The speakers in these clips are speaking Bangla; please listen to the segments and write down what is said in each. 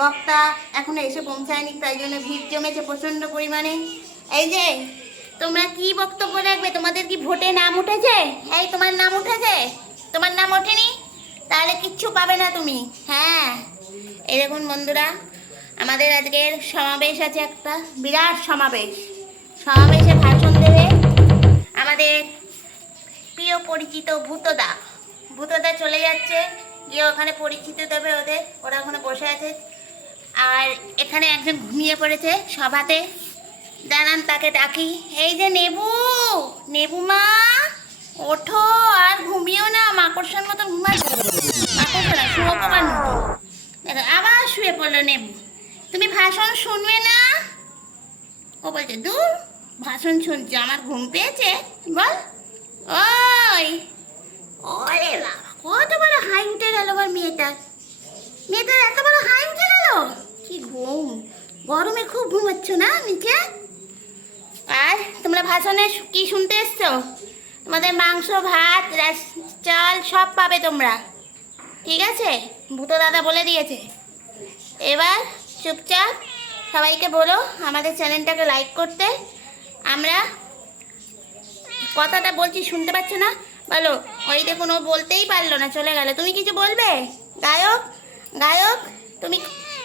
বক্তা এখনও এসে পৌঁছায়নি, তাই জন্য ভিড় জমেছে প্রচণ্ড পরিমাণে। এই যে, তোমরা কি বক্তব্য রাখবে? তোমাদের কি ভোটে নাম উঠেছে? এই, তোমার নাম উঠেছে? তোমার নাম ওঠেনি? তাহলে কিচ্ছু পাবে না তুমি। হ্যাঁ এই দেখুন বন্ধুরা, আমাদের আজকের সমাবেশ আছে একটা বিরাট সমাবেশ। সমাবেশে ভাষণ দেবে আমাদের প্রিয় পরিচিত ভূতদা। ভূতদা চলে যাচ্ছে, গিয়ে ওখানে পরিচিত দেবে ওদের, ওরা ওখানে বসে আছে। আর এখানে একজন ঘুমিয়ে পড়েছে, সভাতে। দাঁড়ান, তাকে ডাকি। এই যে নেবু নেবু মা, ওঠো আর ঘুমিও না মাকড়সার মতো মতো দেখো, আবার শুয়ে পড়ল নেবু। তুমি ভাষণ শুনবে না? ও বলছে, দূর, ভাষণ শুনছি, আমার ঘুম পেয়েছে। বল। ওই, ওরে কত বড় হাই উঠে গেল আমার মেয়েটার মেয়েটার এত বড় হাই উঠে গেল কি ঘুম গরমে খুব ঘুমাচ্ছ না নিচে? আর তোমরা ভাষণে কি শুনতে এসছো? তোমাদের মাংস, ভাত চাল সব পাবে তোমরা। ঠিক আছে? ভূত দাদা বলে দিয়েছে। এবার চুপচাপ সবাইকে বলো আমাদের চ্যানেলটাকে লাইক করতে। আমরা কথাটা বলছি, শুনতে পাচ্ছ না? বলো, ওই দেখুন, ও বলতেই পারল না, চলে গেল। তুমি কিছু বলবে? গায়ক গায়ক, তুমি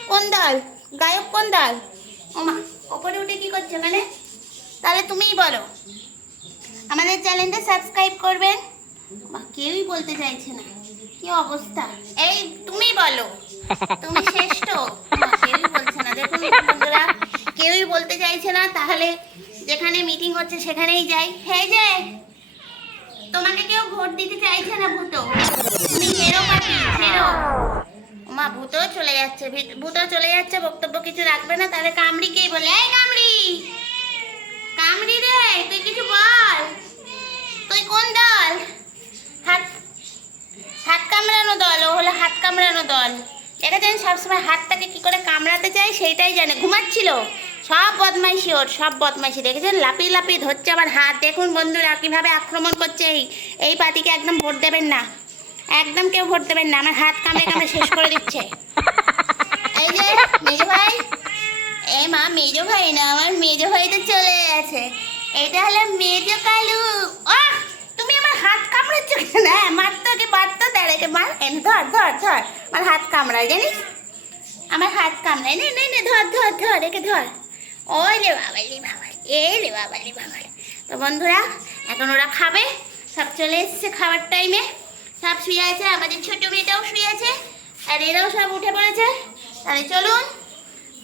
কোন দল? গায়ক কোন দল? ওমা ওপরে উঠে কি করছ মানে? তাহলে তুমিই বলো। আমাদের চ্যানেলটা সাবস্ক্রাইব করবেন। মা, কেউই বলতে চাইছে না। কি অবস্থা? এই তুমি বলো। তুমি শ্রেষ্ঠ। কেউই বলছে না। দেখুন বন্ধুরা কেউই বলতে চাইছে না। তাহলে যেখানে মিটিং হচ্ছে সেখানেই যাই। হে যে তোমাকে কেউ ভোট দিতে চাইছে না ভূতো। তুমি হেরো পার্টি হেরো। মা, ভূতও চলে যাচ্ছে ভিত- ভূতো চলে যাচ্ছে, বক্তব্য কিছু রাখবে না, তাহলে কামড়িকেই বলে? এই কামড়ি! কামড়ি রে, তুই কিছু বল। তুই কোন দল? হাত হাত কামড়ানো দল, ও হলো হাত কামড়ানো দল। এটা দেখেছেন সবসময় হাতটাকে কি করে কামড়াতে চাই সেইটাই জানে। ঘুমাচ্ছিল। সব বদমাইশি ওর, সব বদমাইশি। দেখেছেন? লাপি লাপি ধরছে আবার হাত। দেখুন বন্ধুরা কীভাবে আক্রমণ করছে এই এই পার্টিকে একদম ভোট দেবেন না। একদম কেউ ভোট দেবেন না, আমার হাত কামড়ে কামড়ে শেষ করে দিচ্ছে। এই যে, মেজো ভাই। এ মা, মেজো ভাই না, আমার মেজো ভাই তো চলে গেছে। এটা হলো মেজো কালু। ও তুমি আমার হাত কামড়াচ্ছ কেন? হ্যাঁ মারতো কি মারতো দাঁড়াকে মার। এন ধর ধর ধর। আমার হাত কামড়ায়, জানিস? আমার হাত কামড়ায়। নে নে ধর ধর ধর, একে ধর। ওই রে বাবা রে বাবা এ রে বাবা রে বাবা তো বন্ধুরা, এখন ওরা খাবে। সব চলে এসছে খাবার টাইমে সব শুয়ে আছে, আমাদের ছোট মেয়েটাও শুয়ে আছে, আর এরাও সব উঠে পড়েছে। তাহলে চলুন,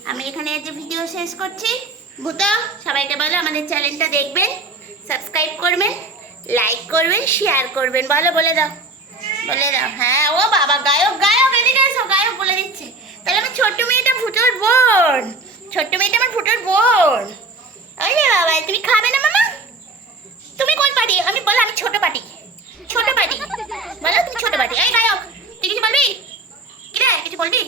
আমি এখানে যে ভিডিও শেষ করছি। ভূত, সবাইকে বলো আমাদের চ্যানেলটা দেখবেন, সাবস্ক্রাইব করবেন, লাইক করবেন, শেয়ার করবেন, বলো, বলে দাও বলে দাও। হ্যাঁ ও বাবা, গায়ক গায়ক, এদিকে এসো, গায়ক বলে দিচ্ছে। তাহলে আমার ছোট্ট মেয়েটা ফুটোর বোন, ছোট্ট মেয়েটা আমার ফুটোর বোন। ওই রে বাবা তুমি খাবে না মামা? তুমি কোন পার্টি? আমি বলো আমি ছোট পার্টি ছোট পার্টি বলো তুমি ছোট পার্টি এই গায়ক তুই কিছু বলবি কি রে কিছু বলবি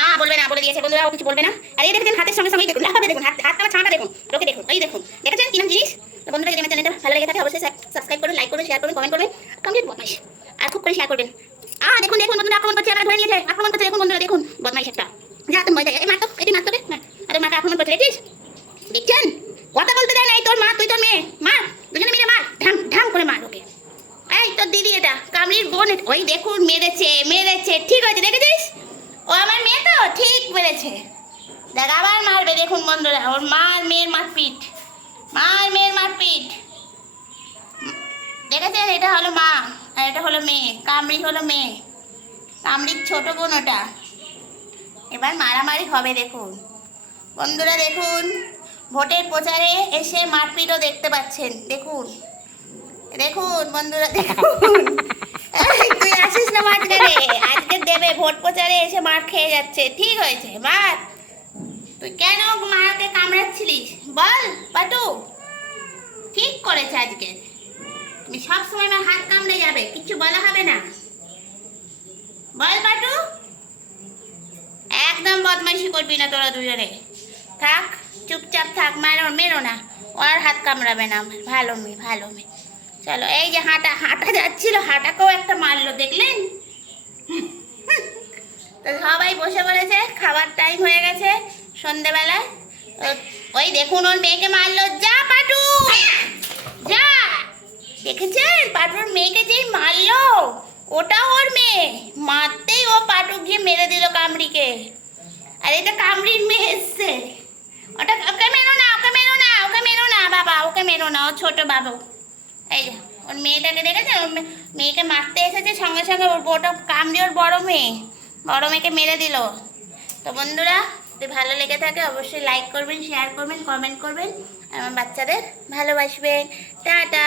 না, বলবে না, বলে দিয়েছে। বন্ধুরা কিছু বলবে না। আর এই দেখেন হাতের সঙ্গে সঙ্গে দেখুন, লাফাবে দেখুন, হাত হাতটা ছাঁটা দেখুন, লোকে দেখুন, এই দেখুন। দেখেছেন কিরম জিনিস? বন্ধুরা, যদি আমার চ্যানেলটা ভালো লেগে থাকে, অবশ্যই সাবস্ক্রাইব করুন লাইক করুন শেয়ার করুন কমেন্ট করবেন। কমপ্লিট বদমাইশ। আর খুব করে শেয়ার করবেন আ দেখুন দেখুন বন্ধুরা আক্রমণ করছে আমরা ধরে নিয়েছে আক্রমণ করছে দেখুন বন্ধুরা দেখুন বদমাইশ একটা যা তুমি ভয় এই মারতো এটি মারতো রে আরে মাকে আক্রমণ করছে দেখছিস দেখছেন কথা বলতে দেয় না এই তোর মা তুই তোর মেয়ে মার দুজনে মিলে মার ঢাম ঢাম করে মার ওকে এই তোর দিদি এটা কামড়ির বোন এটা। ওই দেখুন মেরেছে মেরেছে ঠিক হয়েছে, দেখেছিস? ও আমার মেয়ে তো, ঠিক মেরেছে দেখ, আবার মারবে, দেখুন বন্ধুরা, ওর মার মেয়ের মারপিট। মার মেয়ের মারপিট। দেখেছেন? এটা হলো মা, আর এটা হলো মেয়ে, কামড়ি হলো মেয়ে। কামড়ির ছোট বোন ওটা। এবার মারামারি হবে, দেখুন। বন্ধুরা, দেখুন, ভোটের প্রচারে এসে মারপিটও দেখতে পাচ্ছেন, দেখুন। দেখুন, বন্ধুরা, দেখুন। তুই আসিস না মাঝখানে আজকে দেবে, ভোট প্রচারে এসে মার খেয়ে যাচ্ছে। ঠিক হয়েছে মার তুই কেন মাকে কামড়াচ্ছিলিস? বল, পাটু। ঠিক করেছে আজকে। তুমি সব সময় আমার হাত কামড়ে যাবে কিছু বলা হবে না। বল, পাটু। একদম বদমাইশি করবি না তোরা দুজনে। থাক, চুপচাপ থাক, মারো, মেরো না। ওর হাত কামড়াবে না ভালো মেয়ে ভালো মেয়ে। চলো, এই যে হাঁটা হাঁটা হাঁটাকেও একটা মারলো, দেখলেন? তো সবাই বসে পড়েছে, খাবার টাইম হয়ে গেছে সন্ধেবেলায় ওই দেখুন, ওর মেয়েকে মারলো। যা, পাটু! যা! দেখেছেন? পাটুর মেয়েকে যেই মারলো, ওটা ওর মেয়ে। মারতেই ও পাটু গিয়ে মেরে দিল কামড়িকে। আর এটা কামড়ির মেয়ে এসছে। ওটা ওকে মেরো না, ওকে মেরো না, ওকে মেরো না, বাবা, ওকে মেরো না ও ছোট বাবু। এই যে। ওর মেয়েটাকে দেখেছে ওর মেয়েকে মারতে এসেছে সঙ্গে সঙ্গে, ওর বউটা কামড়ি ওর বড় মেয়ে। বড় মেয়েকে মেরে দিল। তো বন্ধুরা, যদি ভালো লেগে থাকে অবশ্যই লাইক করবেন শেয়ার করবেন কমেন্ট করবেন আমার বাচ্চাদের ভালোবাসবেন। টাটা!